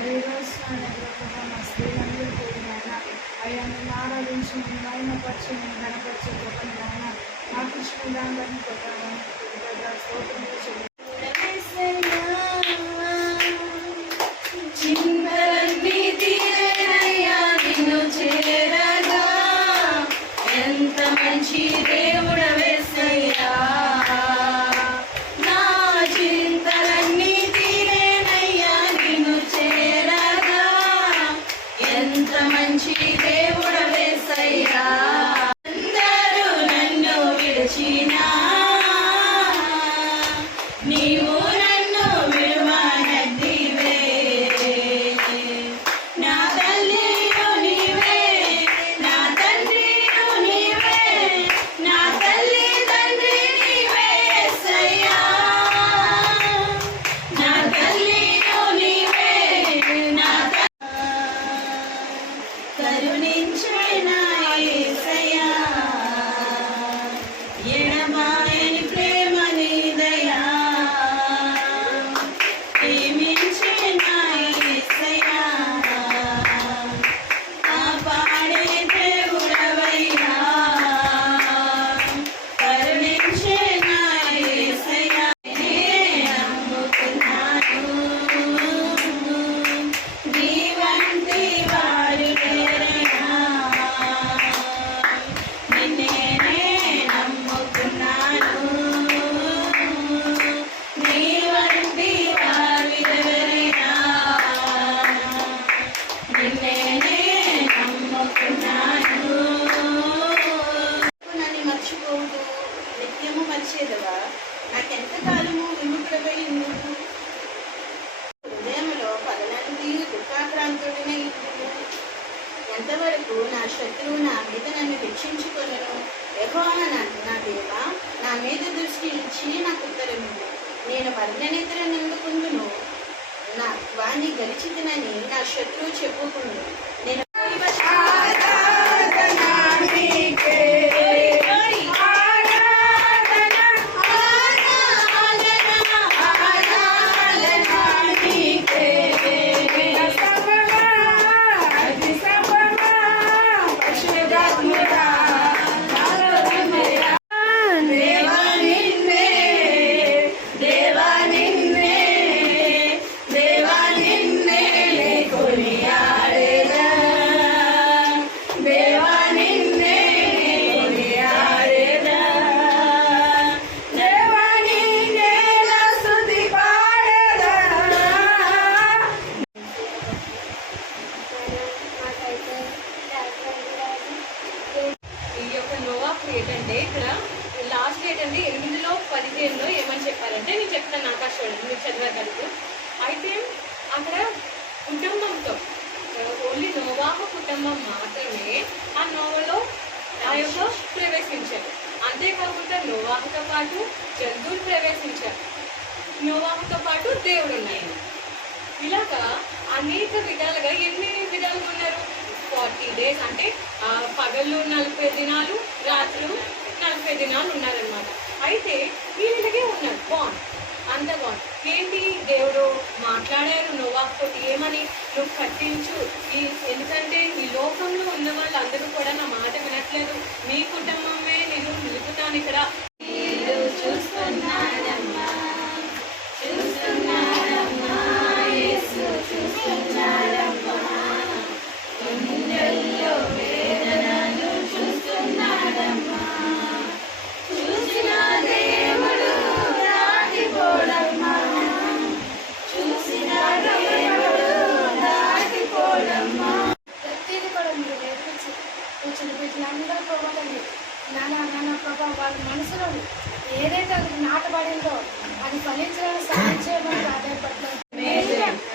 అదేవిధంగా మా స్త్రీలందరూ కూడా నాయన అయ్యా నేను ఆరాధించి నేను మహిమపరిచి నేను గణపరిచి గొప్పని నాయన మా కృష్ణ దాన్ని బట్టి కొట్టాను స్తోత్రం చెల్లి మంచి దేవుడవేసయ్యా నా చింతలన్నీ తీరేనయ్యా నిన్ను చేరగా ఎంత మంచి దేవుడవేసయ్యా అందరూ నన్ను విడిచినా నీవు నన్ను విడువనద్దివే నా తల్లియు నీవే నా తండ్రియు నీవే నా తల్లి తండ్రి నీవే యేసయ్యా నా తల్లియు నీవే నా కరుణించే నా యేసయ్యా ఎడబాయని ప్రేమ నీదయా ప్రేమించే నా యేసయ్యా కాపాడే దేవుడవయ్యా కరుణించే నా యేసయ్యా నమ్ముకున్నాను నీ వంటి వాడు లేరయ్యా నిన్నే నమ్ముకున్నాను నీ వంటి వాడెవరయ్యా నిన్నే నమ్ముకున్నాను నన్ను మర్చిపోవద్దు నిత్యము మర్చేదవా నాకెంతకాలము విముఖులపై నువ్వు హృదయంలో పదనంది దుఃఖాక్రాంతుడినే ఎంతవరకు నా శత్రువు నా మీద నన్ను రక్షించుకొనను యెహోవా నా దేవా నా మీద దృష్టి ఇచ్చి నాకు ఉత్తరము నేను వర్ణనిద్ర నిందుకుందును నా వాణ్ణి గెలిచితినని నా శత్రువు చెప్పుకుందు నేను ఈ యొక్క నోవాహు ఏంటంటే ఇక్కడ లాస్ట్ ఏంటంటే 8:15 ఏమని చెప్పారంటే నేను చెప్తాను ఆకాశవాణి మీరు చదివేటప్పుడు అయితే అక్కడ కుటుంబంతో ఓన్లీ నోవాహు కుటుంబం మాత్రమే ఆ నోవలో ఆ యొక్క ప్రవేశించారు. అంతేకాకుండా నోవాహుతో పాటు జంతువులు ప్రవేశించారు, నోవాహుతో పాటు దేవుడు ఉన్నారు. ఇలాగా అనేక విధాలుగా ఎన్ని విధాలుగా ఉన్నారు. 40 days అంటే పగళ్ళు 40 దినాలు, రాత్రులు 40 దినాలు ఉన్నారనమాట. అయితే వీళ్ళకే ఉన్నారు బాండ్, అంత బాండ్ ఏంటి. దేవుడు మాట్లాడారు నోవాహుతో ఏమని, నువ్వు కట్టించు ఎందుకంటే ఈ లోకంలో ఉన్న వాళ్ళందరూ కూడా నా మాట వినట్లేదు, నీ కుటుంబమే నేను నిలుపుతాను ఇక్కడ. అందరూ పోవాలండి నాన్న ప్రభా వాళ్ళ మనసులో ఏదైతే అది నాటబడిందో అది ఫలించడానికి సాయం చేయమని ఆధారపడలేదు.